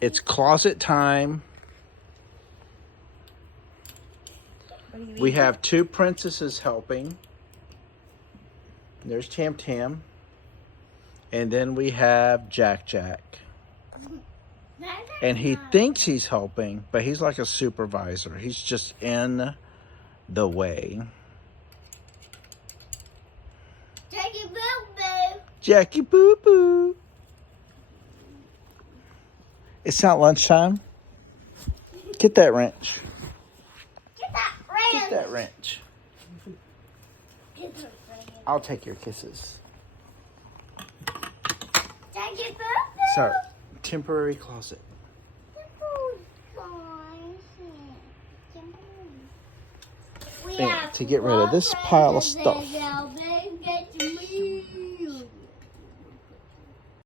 It's closet time. We have two princesses helping. There's Tam Tam. And then we have Jack Jack. And he thinks he's helping, but he's like a supervisor. He's just in the way. Jackie Boo Boo. Jackie Boo Boo. It's not lunchtime. Get that wrench. Get that wrench. Get that wrench. Get the wrench. I'll take your kisses. Jackie Boo Boo. Sorry. Temporary closet. We And have to get rid of this one pile of princess stuff. Isabel.